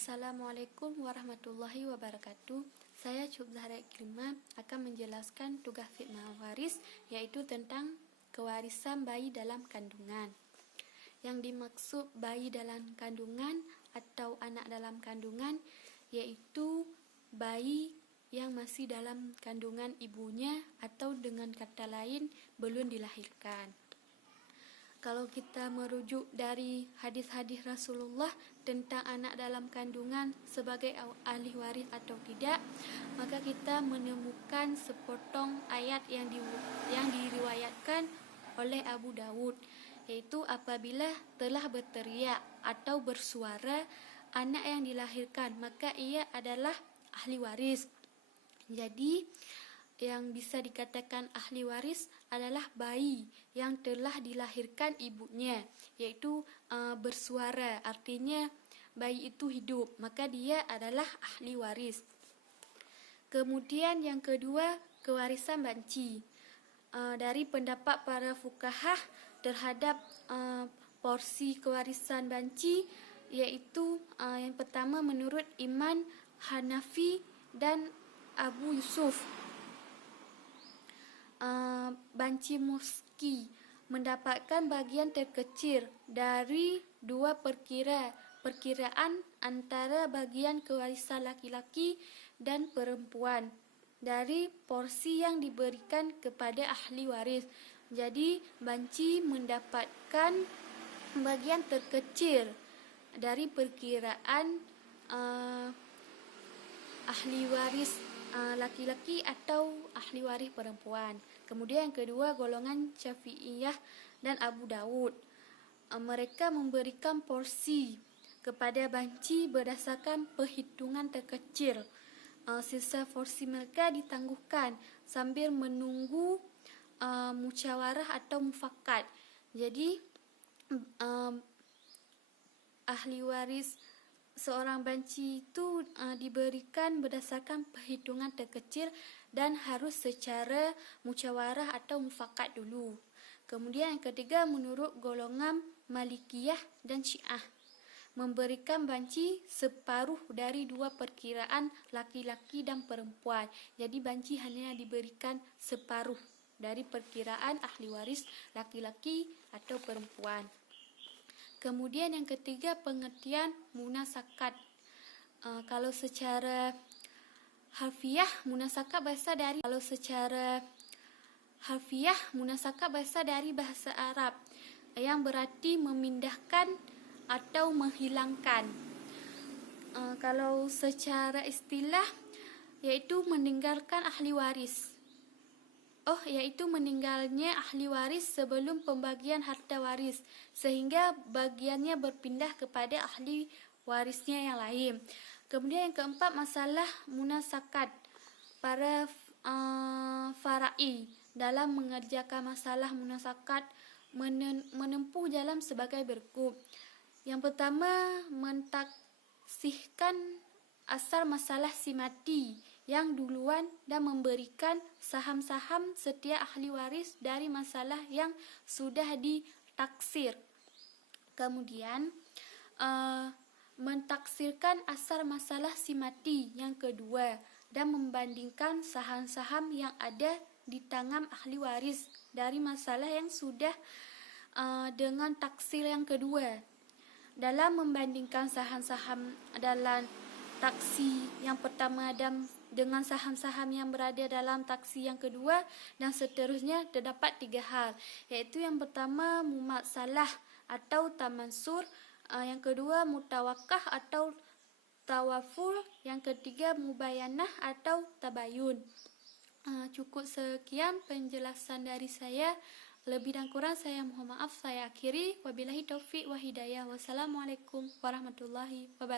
Assalamualaikum warahmatullahi wabarakatuh. Saya Cuk Zahra Ikrimah akan menjelaskan tugas fitnah waris, yaitu tentang kewarisan bayi dalam kandungan. Yang dimaksud bayi dalam kandungan atau anak dalam kandungan, yaitu bayi yang masih dalam kandungan ibunya atau dengan kata lain belum dilahirkan. Kalau kita merujuk dari hadis-hadis Rasulullah tentang anak dalam kandungan sebagai ahli waris atau tidak, maka kita menemukan sepotong ayat yang diriwayatkan oleh Abu Dawud, yaitu apabila telah berteriak atau bersuara anak yang dilahirkan, maka ia adalah ahli waris. Jadi yang bisa dikatakan ahli waris adalah bayi yang telah dilahirkan ibunya, yaitu bersuara, artinya bayi itu hidup, maka dia adalah ahli waris. Kemudian yang kedua, kewarisan banci. Dari pendapat para fuqaha terhadap porsi kewarisan banci, yaitu yang pertama menurut Imam Hanafi dan Abu Yusuf, banci muski mendapatkan bagian terkecil dari dua perkiraan antara bagian kewarisan laki-laki dan perempuan dari porsi yang diberikan kepada ahli waris. Jadi banci mendapatkan bagian terkecil dari perkiraan ahli waris laki-laki atau ahli waris perempuan. Kemudian yang kedua, golongan Syafi'iyah dan Abu Dawud. Mereka memberikan porsi kepada banci berdasarkan perhitungan terkecil. Sisa porsi mereka ditangguhkan sambil menunggu musyawarah atau mufakat. Jadi ahli waris seorang banci itu diberikan berdasarkan perhitungan terkecil dan harus secara musyawarah atau mufakat dulu. Kemudian yang ketiga, menurut golongan Malikiyah dan Syiah, memberikan banci separuh dari dua perkiraan laki-laki dan perempuan. Jadi banci hanya diberikan separuh dari perkiraan ahli waris laki-laki atau perempuan. Kemudian yang ketiga, pengertian munasakat. Kalau secara harfiah munasakat berasal dari bahasa Arab yang berarti memindahkan atau menghilangkan. Kalau secara istilah yaitu meninggalkan ahli waris. Yaitu meninggalnya ahli waris sebelum pembagian harta waris, sehingga bagiannya berpindah kepada ahli warisnya yang lain. Kemudian yang keempat, masalah munasakat. Para fara'i dalam mengerjakan masalah munasakat menempuh jalan sebagai berikut. Yang pertama, mentaksihkan asal masalah si mati yang duluan dan memberikan saham-saham setiap ahli waris dari masalah yang sudah ditaksir. Kemudian mentaksirkan asal masalah si mati yang kedua dan membandingkan saham-saham yang ada di tangan ahli waris dari masalah yang sudah dengan taksir yang kedua. Dalam membandingkan saham-saham dalam taksi yang pertama dan dengan saham-saham yang berada dalam taksi yang kedua dan seterusnya, terdapat tiga hal, yaitu yang pertama mumatsalah atau tamansur, yang kedua mutawakah atau tawaful, yang ketiga mubayanah atau tabayun. Cukup sekian penjelasan dari saya. Lebih dan kurang saya mohon maaf. Saya akhiri. Wabillahi taufiq wa hidayah. Wassalamualaikum warahmatullahi wabarakatuh.